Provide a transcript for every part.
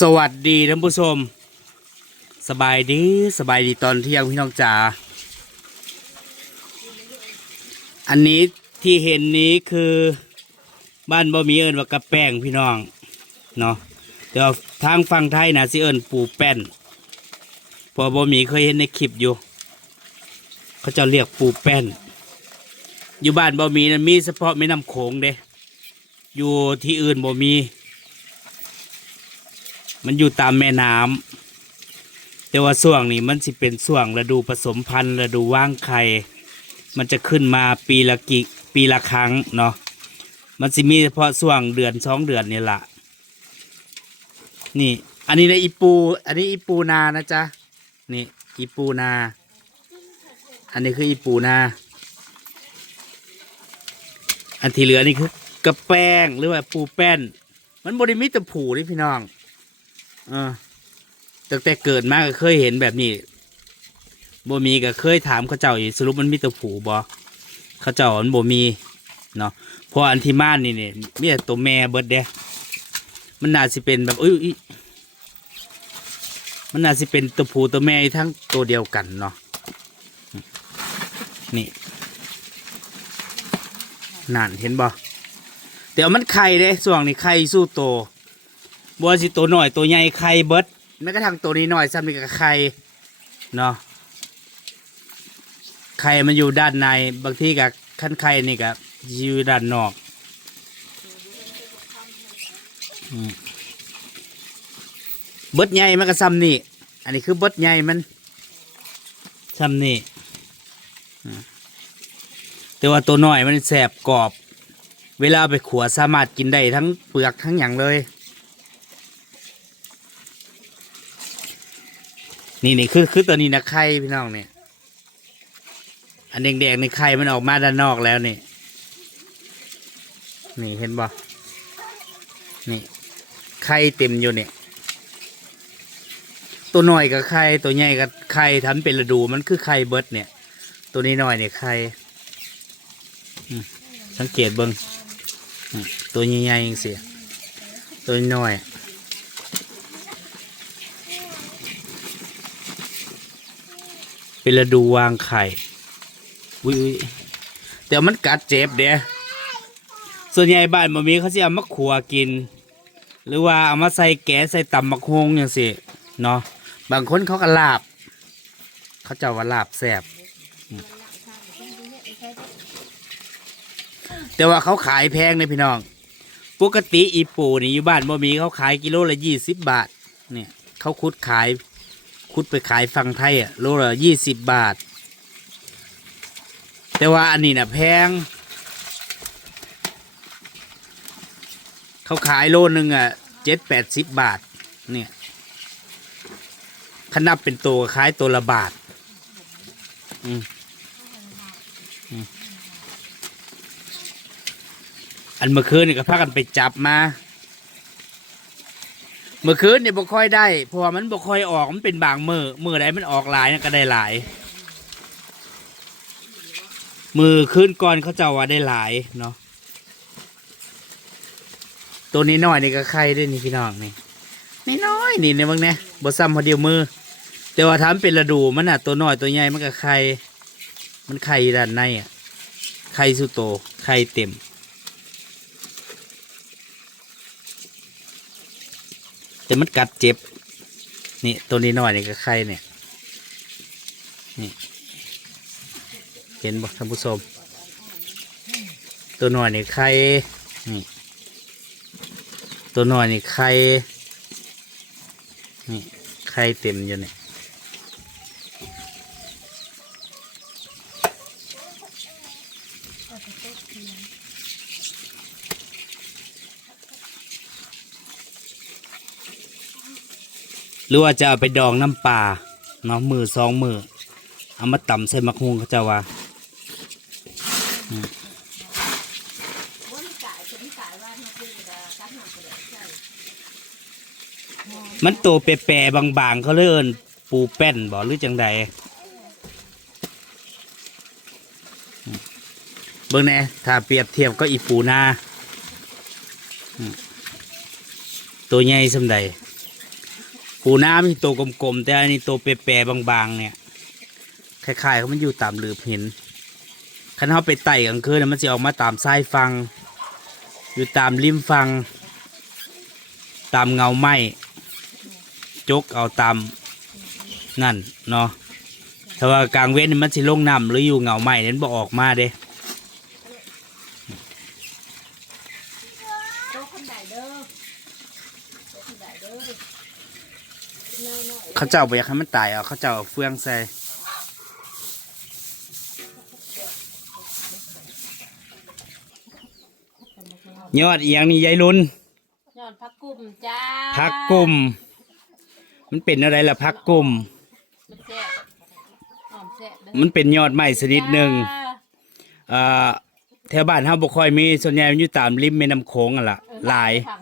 สวัสดีท่านผู้ชม สบายดีสบายดีตอนเที่ยงพี่น้องจ๋าอันนี้ที่เห็นนี้คือบ้านบ่มีเอิญว่ากระแป้งพี่น้องเนาะเดี๋ยวทางฝั่งไทยนะสิเอิญปูแป้นพอบ่มีเคยเห็นในคลิปอยู่ เขาจะเรียกปูแป้น อยู่บ้านบ่มีนั้นมีเฉพาะแม่น้ำโขงเด้อยู่ที่อื่นบ่มี มันอยู่ตามแม่น้ำแต่ว่าช่วงนี้มันสิเป็นช่วงฤดูผสมพันธุ์ฤดูว่างไข่ มันจะขึ้นมาปีละกิปีละครั้งเนาะ มันสิมีเฉพาะช่วงเดือนสองเดือนนี่ละนี่ อันนี้ในอีปู อันนี้อีปูนานะจ๊ะ นี่อีปูนา อันนี้คืออีปูนา อันที่เหลือนี่คือกระแป้งหรือว่าปูแป้น มันบริมิตรผูนี่พี่น้อง ออตั้งแต่เกิดมาก็เคยเห็นแบบนี้บ่มีก็เคยถามเขาเจ้าอยู่สรุปมันมีตัวผูบ่เขาเจ้ามันบ่มีเนาะพราะอันที่ม่านนี่เนี่ยมีแต่ตัวแม่เบิดเด้มันน่าสิเป็นแบบอุ้ยมันน่าสิเป็นตัวผูตัวแม่ทั้งตัวเดียวกันเนาะนี่นั่นเห็นบ่เดี๋ยวมันไข่เด้ส่วงนี้ไข่สู้โต บัวสิตัวหน่อยตัวใหญ่ไข่เบิดแม้กระทั่งตัวนี้หน่อยซ้ำนี่ก็ไข่เนาะไข่มันอยู่ด้านในบางทีกับขั้นไข่นี่ก็อยู่ด้านนอกอืมเบิดใหญ่มันก็ซ้ำนี่อันนี้คือเบิดใหญ่มันซ้ำนี่อืมแต่ว่าตัวน้อยมันแสบกรอบ เวลาเอาไปขัวสามารถกินได้ทั้งเปลือกทั้งอย่างเลย นี่นี่คือคือตัวนี้นะไข่พี่น้องเนี่ยอันแดงๆในไข่มันออกมาด้านนอกแล้วนี่ นี่เห็นบ่นี่ไข่เต็มอยู่เนี่ยตัวน้อยกับไข่ตัวใหญ่กับไข่ทำเป็นฤดูมันคือไข่เบิร์ดเนี่ย ตัวนี้น้อยเนี่ยไข่สังเกตเบิ้งตัวใหญ่ๆเสียตัวน้อย เป็นฤดูวางไข่อุ้ยแต่มันกัดเจ็บเด้ส่วนใหญ่บ้านบ่มีเขาสิเอามาขัวกิน หรือว่าเอามาใส่แกงใส่ตำมะฮงอย่างสิเนาะบางคนเขาก็ลาบ เขาเจะว่าลาบแซ่บแต่ว่าเขาขายแพงเลยพี่น้อง ปกติอีปูนี่อยู่บ้านบ่มีเขาขายกิโลละยี่สิบบาท เนี่ย เขาคุดขาย คุดไปขายฝั่งไทยอะโลละยี่สิบบาท แต่ว่าอันนี้น่ะแพง เขาขายโลนึงอะเจ็ดแปดสิบบาท เนี่ยขนับเป็นตัวขายตัวละบาทอืมอันเมื่อคืนนี่ก็พากันไปจับมา เมื่อคืนเนี่ยบ่ค่อยได้เพราะว่ามันบ่ค่อยออกมันเป็นบางมือมือใดมันออกหลายนะก็ได้หลาย มือคืนก่อนเขาเจ้าว่าได้หลายเนาะตัวนี้น้อยนี่ก็ไข่ด้วยนี่พี่น้องนี่นี่น้อยนี่เนี่ยบางเนี่ยบ่ซ้ำพอเดียวมือ แต่ว่าทำเป็นระดูมันอะ ตัวน้อยตัวใหญ่มันก็ไข่มันไข่ด้านในอะไข่สุโตไข่เต็ม แต่มันกัดเจ็บ นี่ตัวนี้หน่อยนี่ก็ไข่เนี่ยนี่เห็นบ่ท่านผู้ชมตัวหน่อยนี่ไข่นี่ตัวหน่อยนี่ไข่นี่ไข่เต็มอยู่เนี่ย รือว่าจะเอาไปดองน้ำปลาเนาะมือสองมือเอามาต่ำใส่มักฮุงเขาจะว่ามมันโตแปรๆบางๆ เขาเลยเอินปูแป้นบ่หรือจังใดเบิ่งแน่ถ้าเปรียบเทียบก็อีปูนาตัวใหญ่สำใด ปูน้ำที่โตวกลมๆแต่อันนี้โตวเปรๆบางๆ เนี่ยคล้ายๆเขามันอยู่ตามหลืบหินคันเขาไปไต่กลางคืนมันจะออกมาตามสายฟัง อยู่ตามริมฟัง ตามเงาไม้จกเอาตามนั่นเนาะถ้าว่ากลางเว้นมันสิลงน้ำหรืออยู่เงาไม้นั้นบ่ออกมาเด้โตคนใดเด้อโตคนใดเด้อ เนื้อหน่อยเขาเจ้าไปอยากให้มันตายเอาเขาเจ้าเอาเฟืองใส่ยอดเอียงนี่ยายลุนยอดพักกุ่มจ้าพักกลุ่ม มันเป็นอะไรล่ะพักกลุ่ม มันแซ่บหอมแซ่บเด้อมันเป็นยอดใหม่ชนิดหนึ่งจ้าอ่าแถวบ้านเฮาบ่ค่อยมีส่วนใหญ่มันอยู่ตามริมแม่น้ำโขงอะล่ะเออหลาย ฝั่งของนะ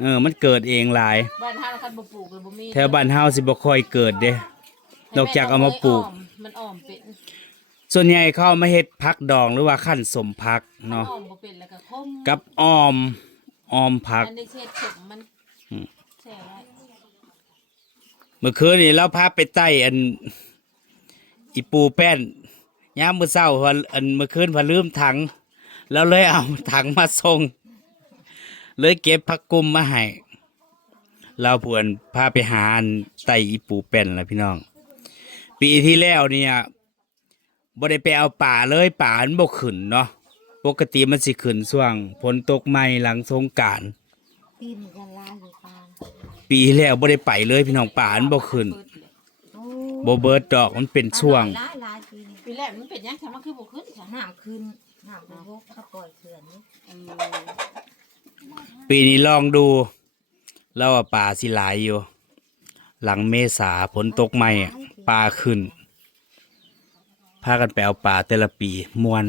เออ มันเกิดเองหลาย บ้านเฮาคันบ่ปลูกเลยบ่มีแถวบ้านเฮาสิบ่ค่อยเกิดเด้นอกจากเอามาปลูก มันอ้อมเป็นส่วนใหญ่เขาเอามาเฮ็ดพักดองหรือว่าขั้นสมพักเนาะอ้อมบ่เป็นแล้วก็คมกับออมออมผัก อันนี้เช็ดสมมันอืม แช่ไว้เมื่อคืนนี่เราพาไปไต่อันอีปูแป้นยามมื้อเช้าพออันเมื่อคืนพอลืมถัง แล้วเลยเอาถังมาส่ง เลยเก็บผักกุมมาให้เราพวนพาไปหาไตอีปูแป้นล่ะพี่น้อง ปีที่แล้วเนี่ยบ่ได้ไปเอาป่าเลยป่ามันบ่ขึ้นเนาะปกติมันสิขึ้นช่วงฝนตกใหม่หลังสงกรารตีนกันลาอยู่ปานปีแล้วบ่ได้ไปเลยพี่น้องป่ามันบ่ขึ้นโอ้บ่เบิดดอกมันเป็นช่วงลายลายปีนี้ปีแรกมันเป็นหยังทำมันคือบ่ขึ้นค่ะน้ำขึ้นน้ำมันบกเขาปล่อยเขื่อนนี่ ปีนี้ลองดู แล้วว่าป่าสิหลายอยู่ หลังเมษาฝนตกใหม่อะป่าขึ้น พากันไปเอาป่าแต่ละปีมวน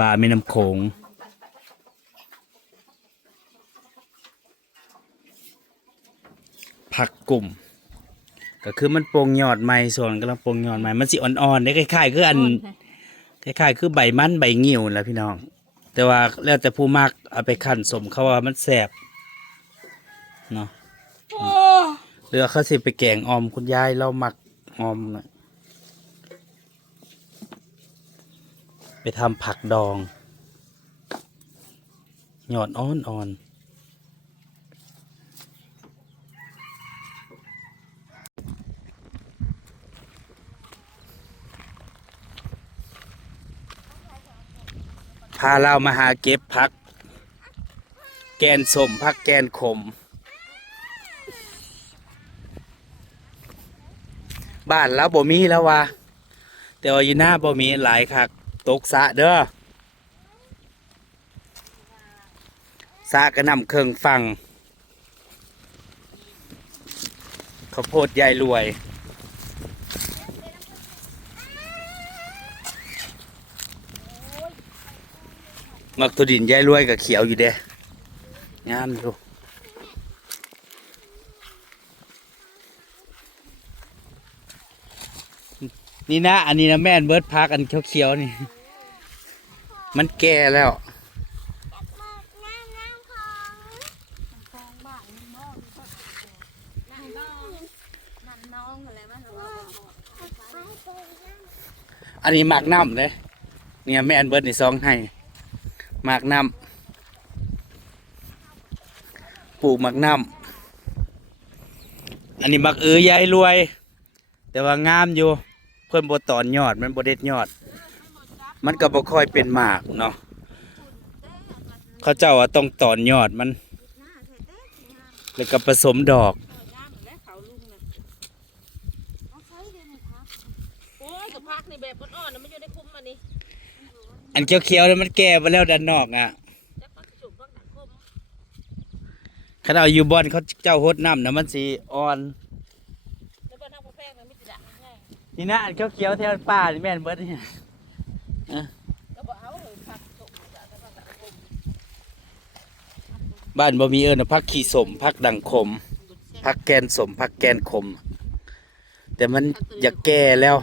ป่าแม่น้ำโขงผักกลุ่ม ก็คือมันโปร่งยอดใหม่ส่วนกำลังโปร่งยอดใหม่มันสิอ่อนๆได้คล้ายๆคืออันคล้ายๆคือใบมันใบงิ้วแหละพี่น้อง แต่ว่าแล้วแต่ผู้มักเอาไปขั้นสมเขาว่ามันแสบเนาะหรือเขาสิไปแกงออมคุณยายเราหมักออมนะไปทำผักดอง หยอดอ่อนอ่อน พาเรามาหาเก็บผัก แกนสมผักแกนขม บ้านแล้วบ่มีแล้ววะแต่ว่าอยู่หน้าบ่มีหลายคักตกสะเด้อสะกระนำเครื่องฟังข้าวโพดยายรวย มักตัวดินยายรวยกับเขียวอยู่เด้งามอยู่นี่นะอันนี้นะแม่นเบิร์ดพักอันเขียวๆนี่ มันแก่แล้วอันนี้หมากน้ำเลยเนี่ยแม่นเบิร์ดนี่ซองให้ หมากน้ำปลูกหมากน้ำอันนี้หมักเอือยายรวย แต่ว่างามอยู่ เพิ่นบ่ตอนยอดมันบ่เด็ดยอด มันก็บ่ค่อยเป็นหมากเนาะเขาเจ้าว่าต้องตอนยอดมัน แล้วก็ผสมดอกโอ้ยกับพักในแบบอ่อนๆนะมัน อันเขียวๆแล้วมันแก่ไปแล้วด้านนอกอะจักพักจุ่มพักหนักคมขณะอยู่บอนเขาเจ้าฮดน้ำนะมันสีอ่อนนี่นี่ะอันเขียวๆแถวป่านี่แม่นเบิดเนี่ยก็บอกเอาเลยพักจุ่มจะพักหนักคมบ้านบ่มีเอิญพักขี่สมพักดังคมพักแกนสมพักแกนคม แต่มันอยากแก่แล้ว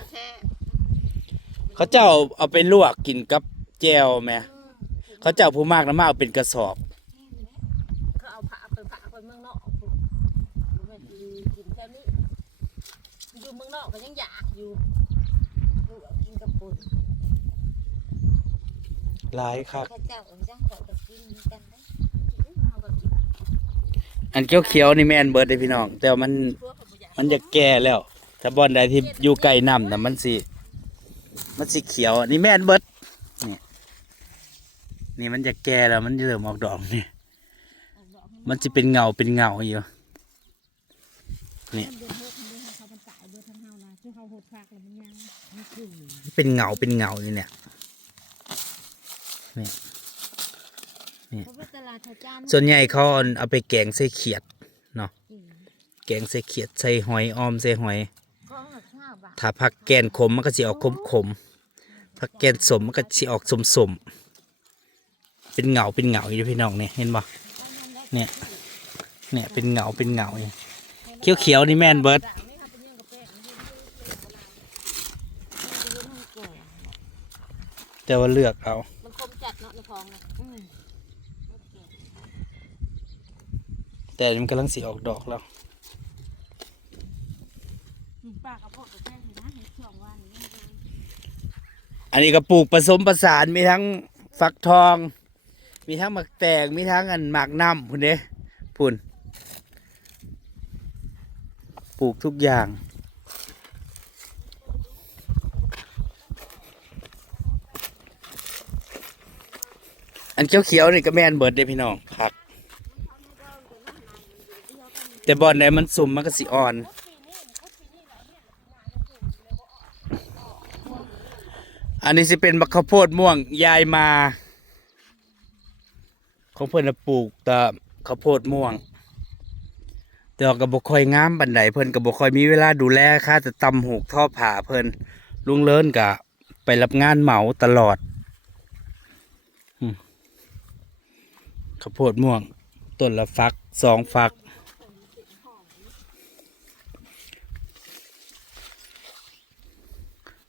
เขาเจ้าเอาไปลวกกินกับ แจวแม่เขาเจ้าผู้มากนะมากเป็นกระสอบ เขาเอาผ้าไปผ้าไปเมืองนอกหกินแค่นี้อยู่เมืองนอกก็ยังอยากอยู่ลกินกับปุ่นหลายครับอันเขียวเขียวนี่แม่นเบิร์ดไลยพี่น้อง แต่มันมันจะแก่แล้ว ถ้าบอลใดที่อยู่ไกลน้ำนะมันสิมันสิเขียวอันนี่แม่นเบิร์ด นี่มันจะแก่แล้วมันจะเริ่มออกดอกนี่มันจะเป็นเงาเป็นเงาอยู่มันเดือดเดือดมันเดือดเขามันตายเดือดทั้งเฮานะคือเขาหดฝากแล้วมันยังมันขึ้นเป็นเงาเป็นเงาอยู่เนี่ยเพราะว่าตลาดชาจานส่วนใหญ่เขาเอาไปแกงใส่เขียดเนาะอืมแกงใส่เขียดใส่หอยออมใส่หอยข้องละห้าบาทถ้าผักแกนขมมันก็สิออกขมขมๆผักแกนสมมันก็สิออกสมสมๆ เป็นเงาเป็นเงาอยู่พี่น้องเนี่ยเห็นบ่เนี่ยเนี่ยเป็นเงาเป็นเงาอยู่เขียวเขียวนี่แม่นเบิร์ดแต่ว่าเลือกเอามันคมจัดเนาะในคลองนะแต่มันกำลังสีออกดอกแล้วอันนี้ก็ปลูกผสมผสานมีทั้งฟักทอง มีทั้งหมักแตงมีทั้งอันหมากน้ำพุ่นเด้พุ่นปลูกทุกอย่างอันเขียวเขียวนี่ก็แม่นเบิดเด้พี่น้องผัก แต่บอนไหนมันสุ่มมันก็สิอ่อน อันนี้สิเป็นมะข้าวโพดม่วงยายมา ของเพิ่นน่ะปลูกแต่ข้าวโพดม่วงแต่ว่าก็บ่ค่อยงามบันไดเพิ่นก็บ่ค่อยมีเวลาดูแลค่าแต่ตำหูกท่อผ่าเพิ่นลุงเลินก็ไปรับงานเหมาตลอดข้าวโพดม่วงต้นละฟักสองฟัก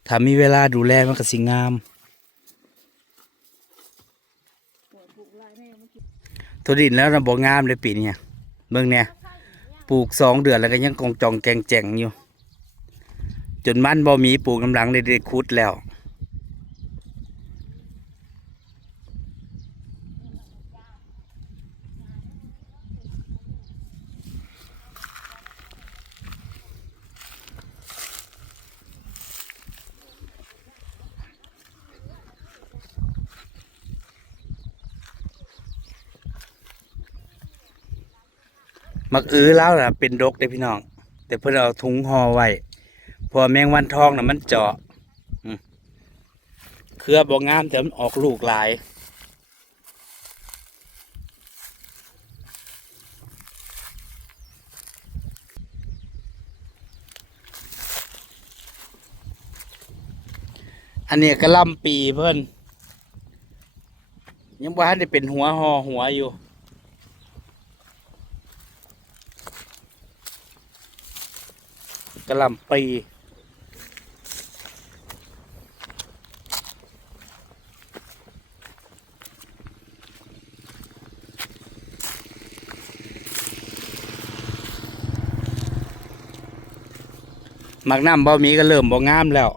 ถ้ามีเวลาดูแลมันก็สิงาม ตัวดินแล้วนะบ่งามเลยปีนี้เบิ่งเนี่ยปลูกสองเดือนแล้วก็ยังกองจองแกงแจงอยู่ จนมันบ่มีปลูกกำลังได้ได้คุดแล้ว มักอื้อแล้วนะเป็นดกเด้พี่น้อง แต่เพิ่อนเอาถุงห่อไว้พอแมงวันทองน่ะมันเจาะเครือบ่งามแต่มันออกลูกหลายอันนี้กระลำปีเพิ่อนยังบ่ทันได้เป็นหัวห่อหัวอยู่ กระหลำปีหมักน้ำบ่มีก็เริ่มบ่งามแล้ว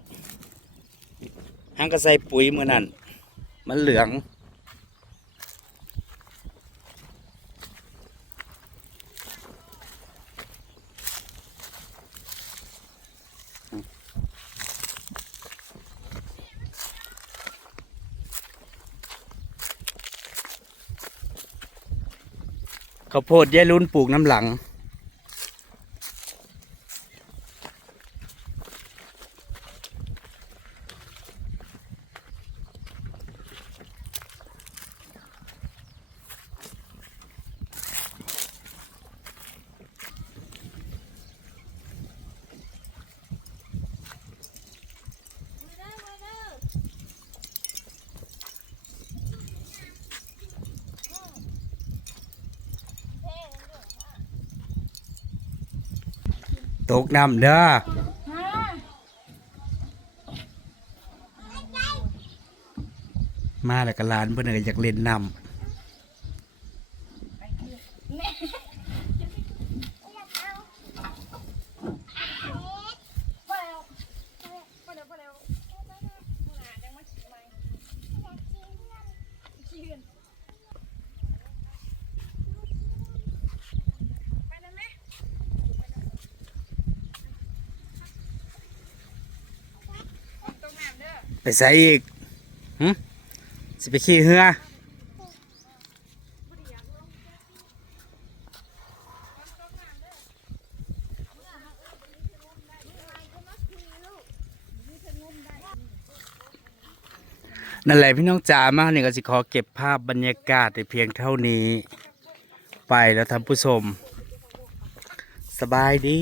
หังก็ใส่ปุ๋ยเมือนั่นมันเหลือง ข้าวโพดยายลุนปลูกน้ำหลัง ตกน้ำเด้อมาแล้วก็หลานเพิ่นก็อยากเล่นน้ำ พอแล้วพอแล้วพอแล้วพอแล้วยังมาชิมไหม ไปใส่อีกหึสิไปขี่เรือนั่นแหละพี่น้องจ๋ามาเนี่ยก็สิขอเก็บภาพบรรยากาศในเพียงเท่านี้ ไปแล้วท่านผู้ชม สบายดี